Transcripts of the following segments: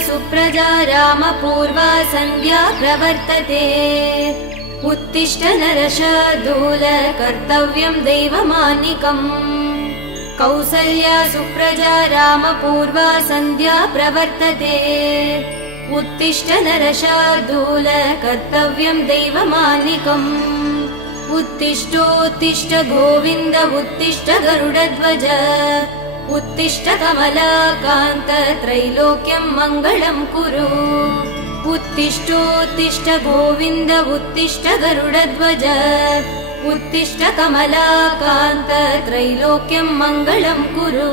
सुप्रजा रामपूर्वा सन्ध्या प्रवर्तते। उत्तिष्ठ नरशार्दूल कर्तव्यं दैवमान्निकम्। कौसल्या सुप्रजा रामपूर्वा सन्ध्या प्रवर्तते। उत्तिष्ठ नरशार्दूल कर्तव्यं दैवमान्निकम्। उत्तिष्ठोत्तिष्ठ गोविन्द उत्तिष्ठ गरुडध्वज। उत्तिष्ठ कमलाकान्त त्रैलोक्यं मङ्गलं कुरु। उत्तिष्ठोत्तिष्ठ गोविन्द उत्तिष्ठ गरुडध्वज। उत्तिष्ठ कमलाकान्त त्रैलोक्यं मङ्गलं कुरु।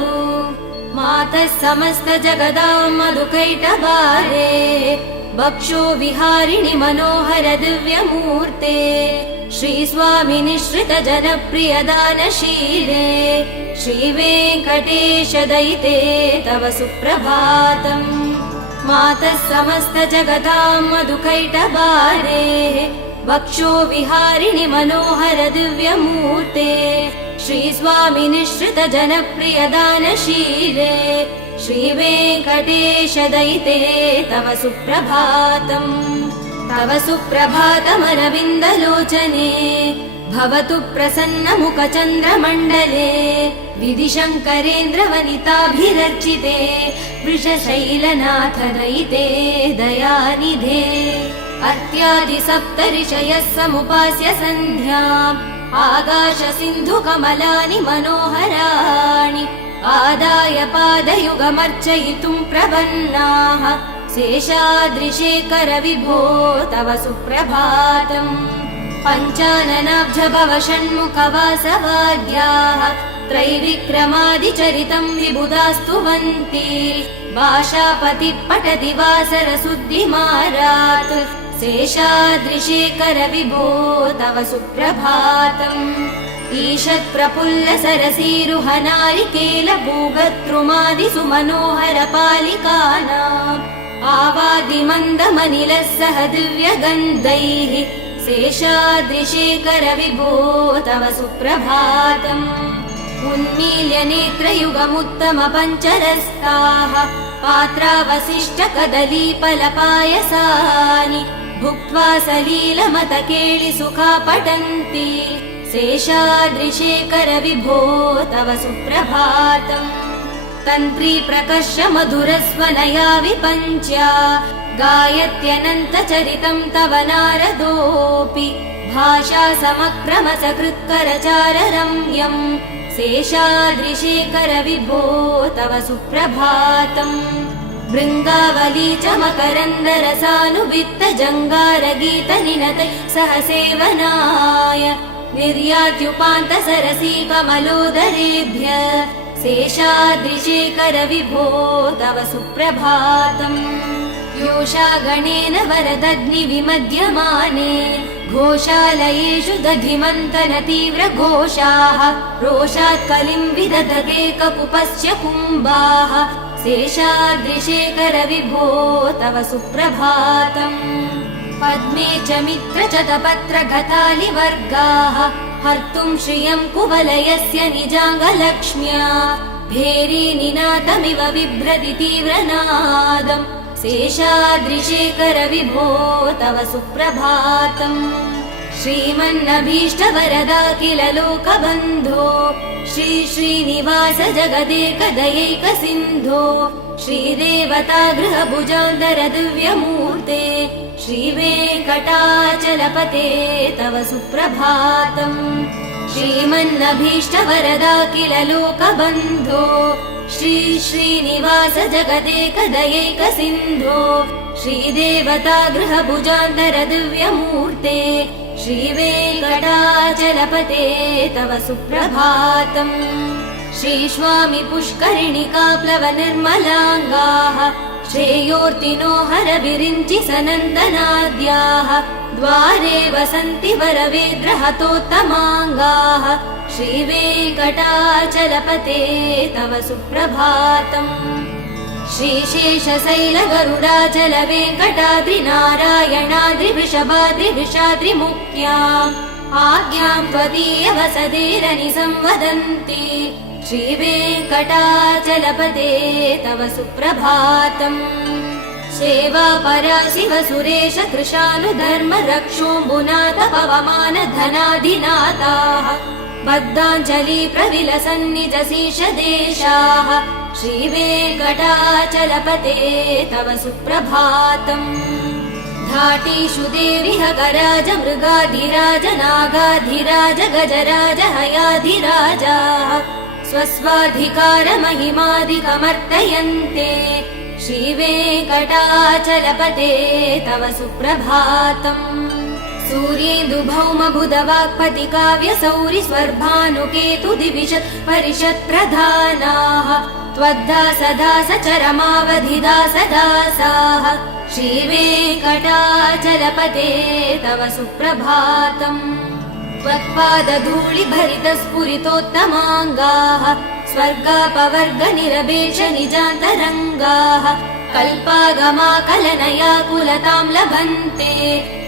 मातः समस्त जगदां मधुकैटभारे। वक्षो विहारिणि मनोहर दिव्यमूर्ते। श्रीस्वामि निःश्रित जनप्रिय दानशीले। श्रीवेङ्कटेश दयिते तव सुप्रभातम्। मातः समस्त जगतां मधुकैटभारे। वक्षो विहारिणि मनोहर दिव्यमूर्ते। श्रीस्वामि निःश्रित जनप्रिय दानशीले। श्रीवेङ्कटेश दयिते तव सुप्रभातम्। तव सुप्रभातमरविन्दलोचने। भवतु प्रसन्न मुख चन्द्रमण्डले। विधिशङ्करेन्द्र वनिताभिरर्चिते। वृषशैलनाथ दयिते दयानिधे। अर्त्यादि सप्तऋषयः समुपास्य सन्ध्याम्। आकाश सिन्धु कमलानि मनोहराणि। आदाय पादयुगमर्चयितुं प्रपन्नाः। शेषाद्रिशेखर विभो तव सुप्रभातम्। पञ्चाननाब्ज भव षण्मुख वासवाद्याः। त्रैविक्रमादिचरितं विबुधास्तुवन्ति। भाषापति पठति वासर सुद्धिमारात्। शेषाद्रिशेखर विभो तव सुप्रभातम्। ईषत् प्रफुल्ल सरसीरुह नारिकेल भूगद्रुमादि सुमनोहर पालिकानाम्। आवादि मन्दमनिलः सह दिव्यगन्धैः। शेषाद्रिशेखर विभो तव सुप्रभातम्। उन्मील्य नेत्रयुगमुत्तम पञ्चरस्ताः। पात्रावशिष्ट कदलीफलपायसानि। भुक्त्वा सलीलमत केळि सुखा पठन्ति। शेषाद्रिशेखर विभो तव सुप्रभातम्। तन्त्री प्रकर्ष मधुरस्वनया विपञ्च्या। गायत्यनन्त चरितं तव नारदोऽपि। भाषा समक्रम सकृत्करचार रम्यम्। शेषाद्रिशेखर विभो तव सुप्रभातम्। भृङ्गावली च मकरन्दरसानुवित्त जङ्गार गीत निनतैः सह सेवनाय। निर्यात्युपान्त सरसी कमलोदरेभ्य। शेषाद्रिशेखर विभो तव सुप्रभातम्। योषा गणेन वरदग्नि विमध्यमाने। घोषालयेषु दधिमन्तन तीव्र घोषाः। रोषात् कलिं विदधते ककुपश्च कुम्भाः। शेषाद्रिशेखर विभो तव सुप्रभातम्। पद्मे च मित्र च तपत्र गतालिवर्गाः। हर्तुं श्रियं कुवलयस्य निजाङ्गलक्ष्म्या। भेरी निनादमिव बिभ्रति तीव्रनादम्। शेषाद्रिशेखर विभो तव सुप्रभातम्। श्रीमन्नभीष्ट वरदाखिल लोकबन्धो। श्री श्रीनिवास जगदेक दयैक सिन्धो। श्रीदेवता गृहभुजान्तर दिव्यमूर्ते। श्रीवेङ्कटाचलपते तव सुप्रभातम्। श्रीमन्नभीष्ट वरदाखिल लोकबन्धो। श्री श्रीनिवास जगदेक दयैक सिन्धो। श्रीदेवता गृहभुजान्तर दिव्यमूर्ते। श्रीवेङ्कटाचलपते तव सुप्रभातम्। श्रीस्वामि पुष्करिणिकाप्लव निर्मलाङ्गाः। श्रेयोर्तिनो हर विरिञ्चि सनन्दनाद्याः। द्वारे वसन्ति वरवेद्रहतोत्तमाङ्गाः। श्रीवेङ्कटाचलपते तव सुप्रभातम्। श्रीशेषशैल गरुडाचल वेङ्कटाद्रि नारायणाद्रि वृषभाद्रि वृषाद्रिमुख्याम्। आज्ञां त्वदीय वसतेरनि संवदन्ति। श्रीवेङ्कटाचलपते तव सुप्रभातम्। सेवा परा शिव सुरेश कृशानुधर्म रक्षोऽम्बुनाथ पवमान धनाधिनाथाः बद्धाञ्जलि प्रविलसन्निजशीष देशाः श्रीवेङ्कटाचलपते तव सुप्रभातम् धाटीषु देविह गराज मृगाधिराज नागाधिराज गजराज हयाधिराजाः स्वस्वाधिकार महिमादिकमर्तयन्ते श्रीवेङ्कटाचलपते तव सुप्रभातम् सूर्येन्दुभौम बुधवाक्पति काव्य सौरि स्वर्भानुकेतु दिविशत् परिषत् प्रधानाः त्वद्दासदास चरमावधिदासदासाः श्रीवेङ्कटाचलपते तव सुप्रभातम् त्वत्पादधूलिभरितस्फुरितोत्तमाङ्गाः स्वर्गापवर्ग निरपेक्ष निजान्तरङ्गाः कल्पागमाकलनया कुलतां लभन्ते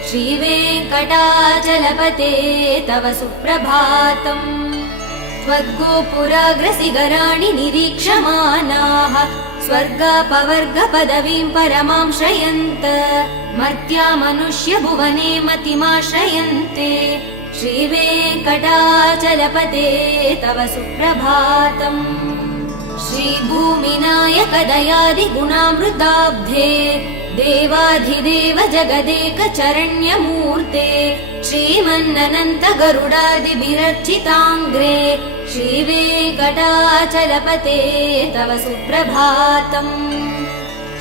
श्रीवेङ्कटाचलपते तव सुप्रभातम् त्वद्गोपुराग्रसिगराणि निरीक्षमाणाः स्वर्गापवर्ग पदवीं परमां श्रयन्त मर्त्या मनुष्य भुवने मतिमाश्रयन्ते श्रीवेङ्कटाचलपते तव सुप्रभातम् श्रीभूमिनायक दयादि गुणामृताब्धे देवाधिदेव जगदेक चरण्यमूर्ते श्रीमन्ननन्त गरुडादिभिरर्चिताङ्ग्रे श्रीवेङ्कटाचलपते तव सुप्रभातम्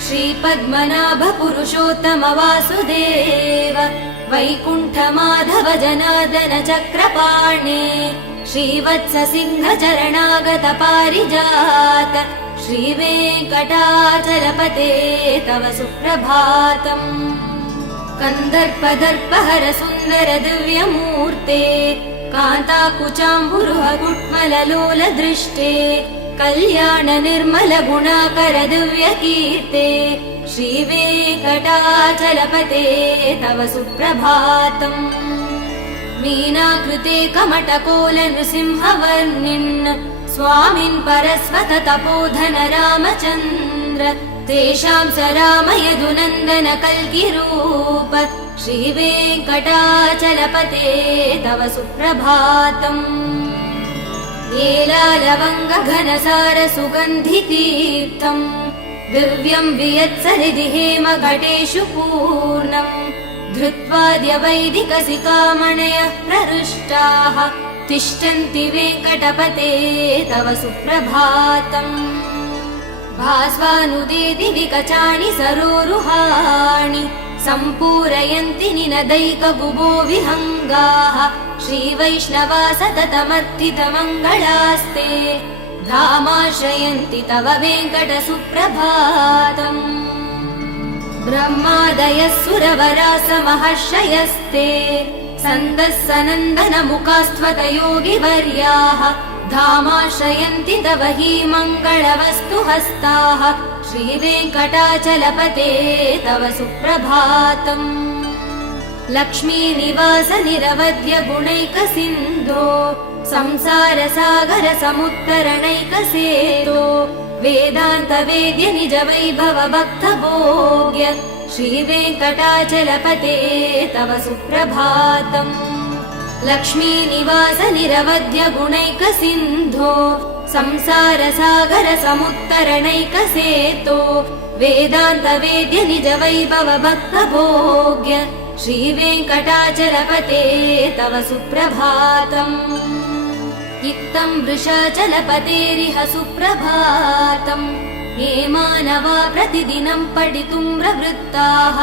श्रीपद्मनाभ पुरुषोत्तम वासुदेव वैकुण्ठमाधव जनार्दन चक्रपाणे श्रीवत्स सिंह चरणागत पारिजात श्रीवेङ्कटाचलपते तव सुप्रभातम् कन्दर्पदर्पहर सुन्दर दिव्यमूर्ते कान्ताकुचाम्बुरुह कुट्मललोल दृष्टे कल्याण निर्मल गुणाकर दिव्यकीर्ते श्रीवेङ्कटाचलपते तव सुप्रभातम् मीनाकृते कमटकोल नृसिंहवर्णिन् स्वामिन् परस्वत तपोधन रामचन्द्र तेषां स राम यदुनन्दन कल्किरूप श्रीवेङ्कटाचलपते तव सुप्रभातम् एलालवङ्ग घनसार सुगन्धितीर्थम् दिव्यं वियत्सरिदि हेम घटेषु पूर्णम् धृत्वाद्य वैदिकसिकामणयः प्रहृष्टाः तिष्ठन्ति वेङ्कटपते तव सुप्रभातम् भास्वानुदेति विकचानि सरोरुहाणि सम्पूरयन्ति निनदैकबुभो विहङ्गाः श्रीवैष्णवा सततमर्थितमङ्गलास्ते धामाश्रयन्ति तव वेङ्कट सुप्रभातम् ब्रह्मादयः सुरवरास महर्षयस्ते सन्दः सनन्दन मुखास्त्वत योगिवर्याः धामाश्रयन्ति तव हि मङ्गलवस्तु हस्ताः श्रीवेङ्कटाचलपते तव सुप्रभातम् लक्ष्मीनिवास निरवध्य गुणैक सिन्धो संसार सागर समुत्तरणैक सेतो वेदान्त वेद्य निज वैभव भक्त भोग्य श्रीवेङ्कटाचलपते तव सुप्रभातम् लक्ष्मीनिवास निरवध्य गुणैक सिन्धो संसार सागर समुत्तरणैक सेतो वेदान्त वेद्य निज वैभव भक्त भोग्य श्रीवेङ्कटाचलपते तव सुप्रभातम् इत्थं वृषाचलपतेरिह सुप्रभातम् ये मानवा प्रतिदिनं पठितुं प्रवृत्ताः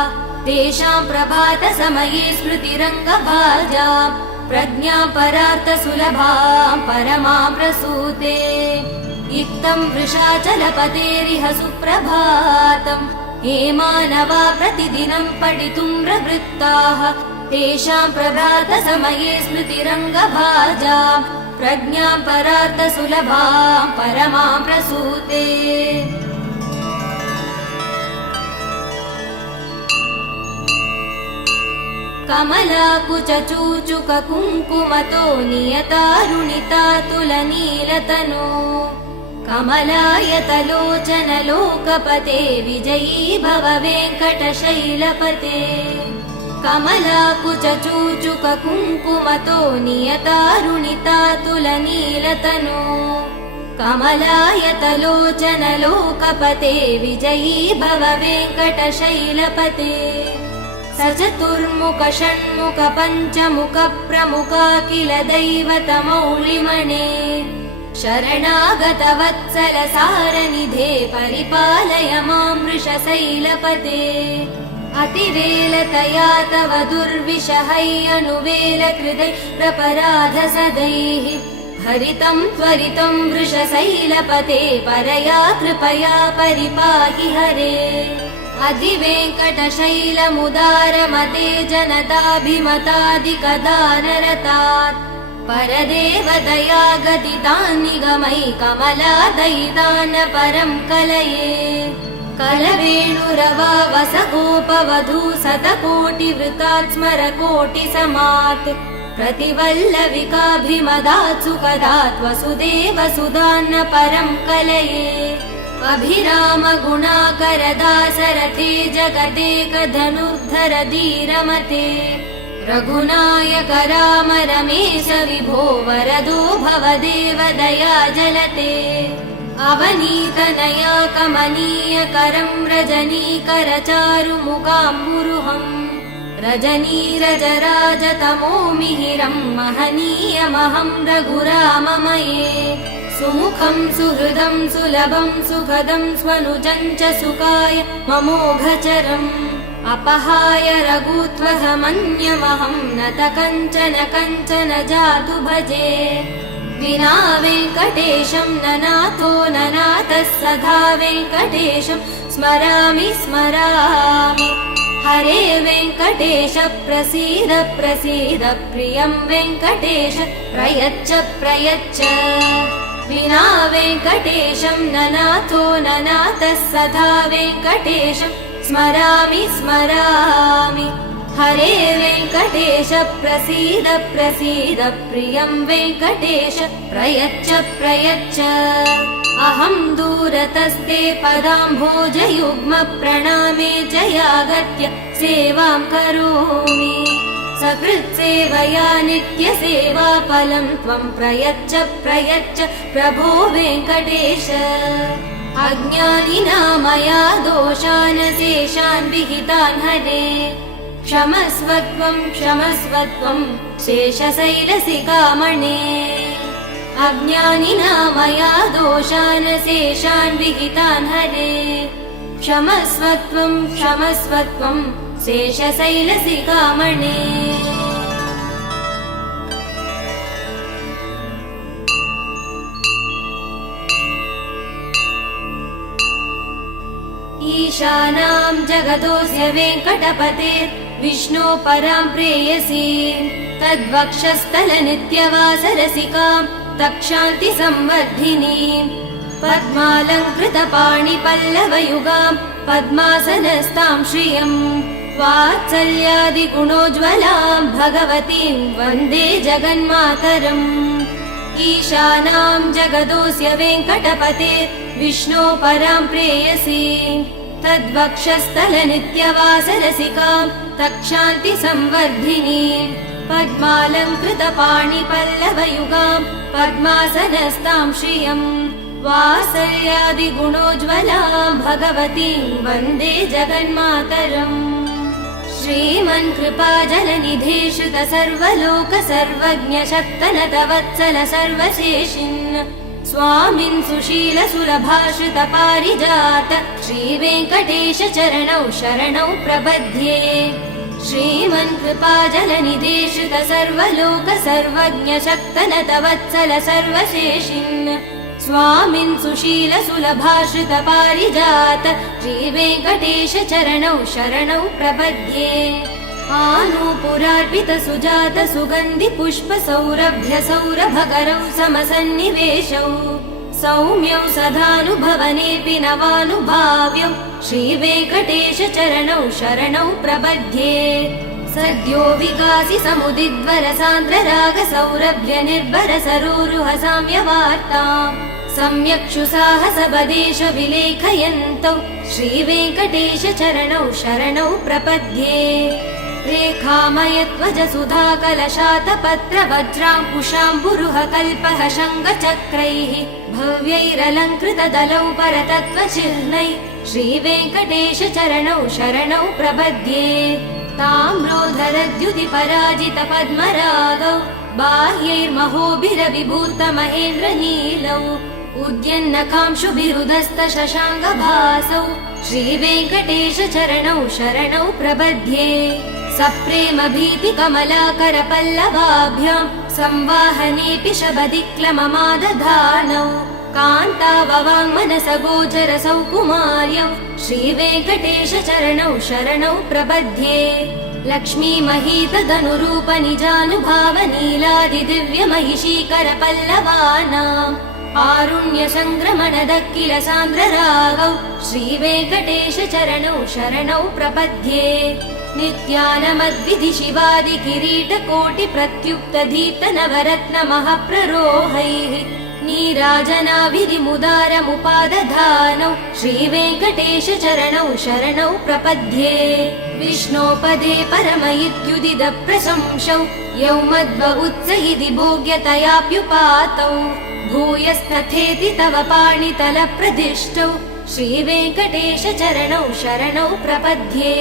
तेषां प्रभात समये स्मृतिरङ्गभाजा प्रज्ञा परार्थ सुलभां परमां प्रसूते इत्थं वृषाचलपतेरिह सुप्रभातम् ये मानवा प्रतिदिनं पठितुं प्रवृत्ताः तेषां प्रभात समये स्मृतिरङ्गभाजा प्रज्ञा परार्थ सुलभां परमां प्रसूते कमलाकुचूचुक कुङ्कुमतो नियतारुणिता तुलनीलतनो कमलायतलोचन लोकपते विजयी भव वेङ्कटशैलपते कमलाकुचूचुक कुङ्कुमतो नियतारुणितातुलनीलतनो कमलायतलोचन लोकपते विजयी भव वेङ्कटशैलपते स चतुर्मुख षण्मुख पञ्चमुख प्रमुखाखिल दैवतमौलिमणे शरणागत वत्सल सारनिधे परिपालय मां वृषशैलपते अतिवेलतया तव दुर्विषहै अनुवेलकृदै प्रपराध सदैः हरितं त्वरितं वृषशैलपते परया कृपया परिपाहि हरे अधिवेङ्कटशैलमुदारमते जनताभिमतादिकदानरतात् परदेवदया गदितान् निगमै कमलादयितान् परं कलये कलवेणुरवा वसगोपवधू शतकोटिवृतात् स्मरकोटिसमात् प्रतिवल्लविकाभिमदात् सुखदात् वसुदेव सुधान्न परं कलये अभिराम गुणाकर दासरथे जगदेकधनुर्धर धीरमते रघुनायक राम रमेश विभो वरदो भवदेव दया जलते अवनीतनया कमनीय करं रजनीकर चारुमुखाम्बुरुहम् रजनीरजराजतमो मिहिरं महनीयमहं रघुराममये सुमुखं सुहृदं सुलभं सुखदं स्वनुजं च सुखाय ममोघचरम् अपहाय रघुत्वहमन्यमहं नत कञ्चन कञ्चन जातु भजे विना वेङ्कटेशं ननाथो ननाथः सदा वेङ्कटेशं स्मरामि स्मरामि हरे वेङ्कटेश प्रसीद प्रसीद प्रियं वेङ्कटेश प्रयच्छ प्रयच्छ विना वेङ्कटेशं ननाथो ननाथः सदा वेङ्कटेशं स्मरामि स्मरामि हरे वेङ्कटेश प्रसीद प्रसीद प्रियं वेङ्कटेश प्रयच्छ प्रयच्छ अहं दूरतस्ते पदाम्भोजयुग्म प्रणामे जयागत्य सेवां करोमि सकृत्सेवया नित्यसेवाफलं त्वं प्रयच्छ प्रयच्छ प्रभो वेङ्कटेश अज्ञानिना मया दोषान् शेषान् विहितान् हरे क्षमस्व त्वं शेषशैलशिखामणे अज्ञानिना मया दोषान् शेषान् विहितान् हरे क्षमस्व त्वं शेषशैलशिखामणे ईशानां जगदोऽस्य वेङ्कटपते विष्णो परां प्रेयसी तद्वक्षस्थलनित्यवासरसिकां तक्षान्ति संवर्धिनीं पद्मालङ्कृतपाणिपल्लवयुगां पद्मासनस्तां श्रियम् वात्सल्यादिगुणोज्ज्वलां भगवतीं वन्दे जगन्मातरम् ईशानां जगदोऽस्य वेङ्कटपते विष्णो परां प्रेयसी तद्वक्षस्थलनित्यवासरसिकां तक्षान्ति संवर्धिनीं पद्मालङ्कृतपाणिपल्लवयुगां पद्मासनस्तां श्रियम् वात्सल्यादिगुणोज्ज्वलां भगवतीं वन्दे जगन्मातरम् श्रीमन्कृपाजलनिधे श्रुत सर्वलोक सर्वज्ञ शक्तनत वत्सल सर्वशेषिन् स्वामिन् सुशील सुलभाश्रित पारिजात श्रीवेङ्कटेश चरणौ शरणौ प्रपद्ये श्रीमन्कृपाजलनिधे श्रुत सर्वलोक सर्वज्ञ शक्तनत वत्सल सर्वशेषिन् स्वामिन् सुशील सुलभाश्रित पारिजात श्रीवेङ्कटेश चरणौ शरणौ प्रपद्ये आनूपुरार्पित सुजात सुगन्धि पुष्प सौरभ्य सौरभकरौ समसन्निवेशौ सौम्यौ सदानुभवनेऽपि नवानुभाव्यौ श्रीवेङ्कटेश चरणौ शरणौ प्रपद्ये सद्यो विकासि समुदिद्वर सान्द्र राग सौरभ्य निर्भर सरोरुह साम्यवार्ताम् सम्यक्षु साहसवदेश विलेखयन्तौ श्रीवेङ्कटेश चरणौ शरणौ प्रपद्ये रेखामयध्वज सुधाकलशातपत्र वज्राङ्कुशाम्बुरुह कल्पः शङ्खचक्रैः भव्यैरलङ्कृतदलौ परतत्त्वचिह्नैः श्रीवेङ्कटेश चरणौ शरणौ प्रपद्ये ताम्रोधरद्युतिपराजित पद्मरागौ बाह्यैर्महोभिरविभूतमहेन्द्रनीलौ उद्यन्नकांशुभिरुदस्त शशाङ्कभासौ श्रीवेङ्कटेश चरणौ शरणौ प्रपद्ये सप्रेम भीति कमलाकर पल्लवाभ्याम् संवाहनेऽपि शबदिक्लममादधानौ कान्ताववाङ्मनस गोचर सौकुमार्यौ श्रीवेङ्कटेश चरणौ शरणौ प्रपद्ये लक्ष्मी महीतदनुरूप निजानुभावनीलादिदिव्य महिषीकर पल्लवानाम् आरुण्य सङ्क्रमणदक्किल सान्द्ररागौ श्रीवेङ्कटेश चरणौ शरणौ प्रपद्ये नित्यानमद्विधि शिवादि किरीट कोटि प्रत्युक्त दीप्त नवरत्न महप्ररोहैः नीराजनाभिरिमुदारमुपादधानौ श्रीवेङ्कटेश चरणौ शरणौ प्रपद्ये विष्णोपदे परम इत्युदित प्रशंसौ यौ मध्व उत्स इति भोग्यतयाप्युपातौ भूयस्तथेति तव पाणितल प्रदिष्टौ श्रीवेङ्कटेश चरणौ शरणौ प्रपद्ये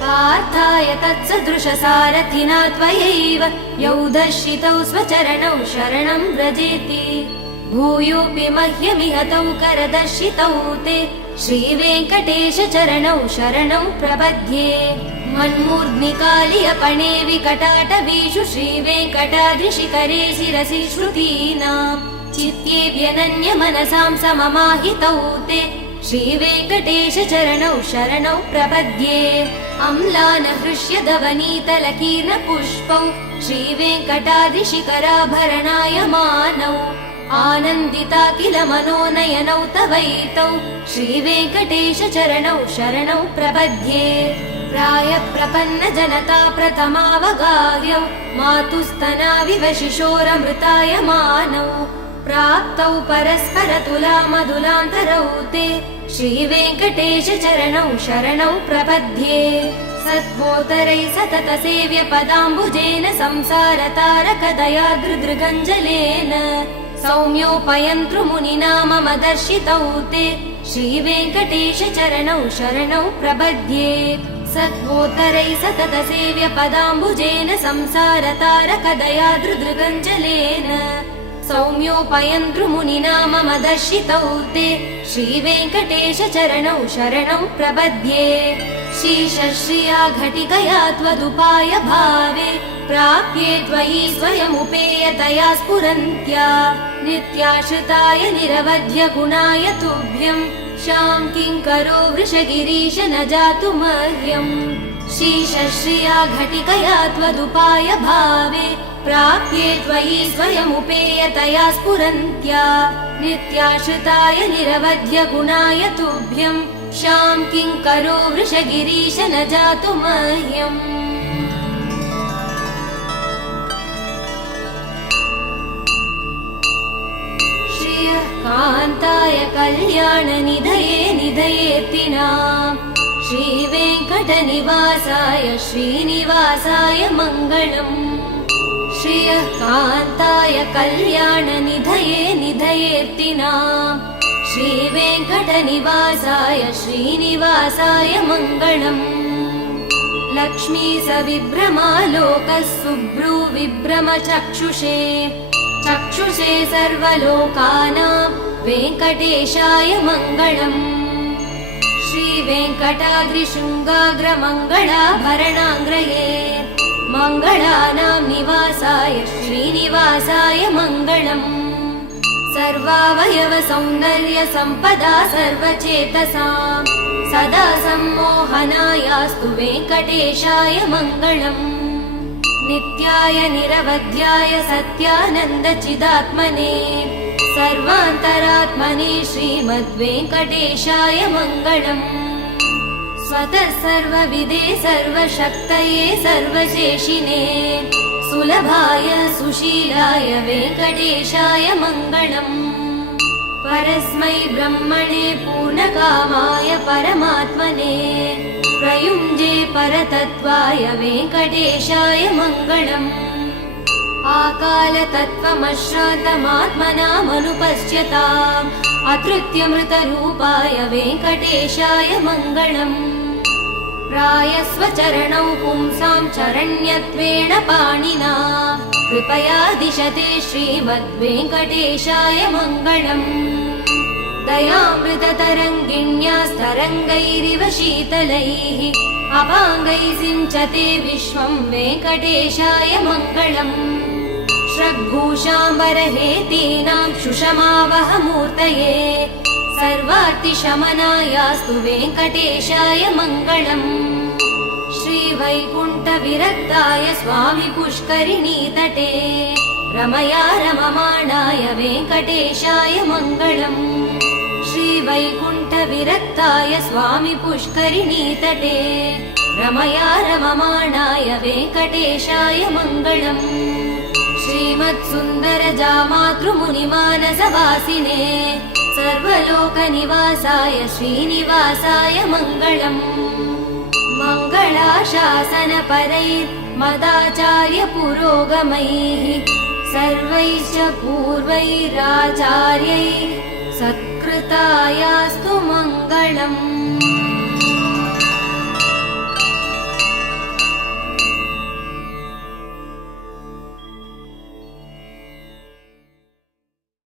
पार्थाय तत्सदृश सारथिना त्वयैव यौ दर्शितौ स्वचरणौ शरणं व्रजेति भूयोऽपि मह्यमिहतौ करदर्शितौ ते श्रीवेङ्कटेश चरणौ शरणौ प्रपद्ये मन्मूर्ध्निकालियपणे विकटाटवीषु श्रीवेङ्कटाद्रिशिखरे शिरसि श्रुतीनाम् चित्तेऽप्यनन्य मनसां सममाहितौ ते श्रीवेङ्कटेश चरणौ शरणौ प्रपद्ये अम्लान हृष्य धवनीतलकीर्ण पुष्पौ श्रीवेङ्कटाद्रिशिखराभरणायमानौ आनन्दिता किल मनोनयनौ तवैतौ श्रीवेङ्कटेश चरणौ शरणौ प्रपद्ये प्रायप्रपन्न जनता प्रथमावगाह्यौ मातुस्तनाविव शिशोरमृतायमानौ प्राप्तौ परस्पर तुला मधुलान्तरौ ते श्रीवेङ्कटेश चरणौ शरणौ प्रपद्ये सद्गोतरै सतत सेव्य पदाम्बुजेन संसारतारकदयादृदृगञ्जलेन सौम्योपयन्तृमुनिना मम दर्शितौ ते श्रीवेङ्कटेश चरणौ शरणौ प्रपद्ये सद्गोतरै सतत सेव्य पदाम्बुजेन संसारतारकदयादृदृगञ्जलेन सौम्योपयन्तृमुनिना मम दर्शितौ ते श्रीवेङ्कटेश चरणौ शरणौ प्रपद्ये शीर्षश्रिया घटिकया त्वदुपाय भावे प्राप्ये त्वयि स्वयमुपेयतया स्फुरन्त्या नित्याश्रिताय निरवध्य गुणाय तुभ्यं शां किङ्करो वृषगिरीश न जातु मह्यम् शीर्षश्रिया घटिकया त्वदुपाय भावे प्राप्ये त्वयि स्वयमुपेयतया स्फुरन्त्या नित्याश्रिताय निरवध्य गुणाय तुभ्यं शां किङ्करो वृषगिरीश न जातु मह्यम् श्रियः कान्ताय कल्याणनिधये निधयेऽर्तिनाम् श्रीवेङ्कटनिवासाय श्रीनिवासाय मङ्गलम् श्रियः कान्ताय कल्याणनिधये निधयेऽर्तिनाम् श्रीवेङ्कटनिवासाय श्रीनिवासाय मङ्गलम् लक्ष्मी सविभ्रमालोकः सुभ्रू विभ्रम चक्षुषे चक्षुषे सर्वलोकानां वेङ्कटेशाय मङ्गलम् श्रीवेङ्कटाद्रिशृङ्गाग्रमङ्गलाभरणाङ्ग्रये मङ्गलानां निवासाय श्रीनिवासाय मङ्गलम् सर्वावयव सौन्दर्य सम्पदा सर्वचेतसां सदा सम्मोहनायास्तु वेङ्कटेशाय मङ्गलम् नित्याय निरवध्याय सत्यानन्द चिदात्मने सर्वान्तरात्मने श्रीमद्वेङ्कटेशाय मङ्गलम् स्वतः सर्वविदे सर्वशक्तये सर्वशेषिने सुलभाय सुशीलाय वेङ्कटेशाय मङ्गलम् परस्मै ब्रह्मणे पूर्णकामाय परमात्मने प्रयुञ्जे परतत्त्वाय वेङ्कटेशाय मङ्गलम् आकालतत्त्वमश्रान्तमात्मनामनुपश्यताम् अतृत्यमृतरूपाय वेङ्कटेशाय मङ्गलम् प्रायस्वचरणौ पुंसां चरण्यत्वेन पाणिना कृपया दिशते श्रीमद्वेङ्कटेशाय मङ्गलम् दयामृततरङ्गिण्यास्तरङ्गैरिव शीतलैः अपाङ्गैः सिञ्चते विश्वं वेङ्कटेशाय मङ्गलम् श्रग्भूषाम्बरहेतीनां सुषमावहमूर्तये सर्वार्तिशमनायास्तु वेङ्कटेशाय मङ्गलम् श्रीवैकुण्ठविरक्ताय स्वामि पुष्करिणीतटे रमया रममाणाय वेङ्कटेशाय मङ्गलम् श्रीवैकुण्ठविरक्ताय स्वामि पुष्करिणीतटे रमया रममाणाय वेङ्कटेशाय मङ्गलम् श्रीमत्सुन्दरजामातृमुनिमानसवासिने सर्वलोकनिवासाय श्रीनिवासाय मङ्गलम् मङ्गलाशासनपरैर्मदाचार्यपुरोगमैः सर्वैश्च पूर्वैराचार्यैः सत्कृतायास्तु मङ्गलम्।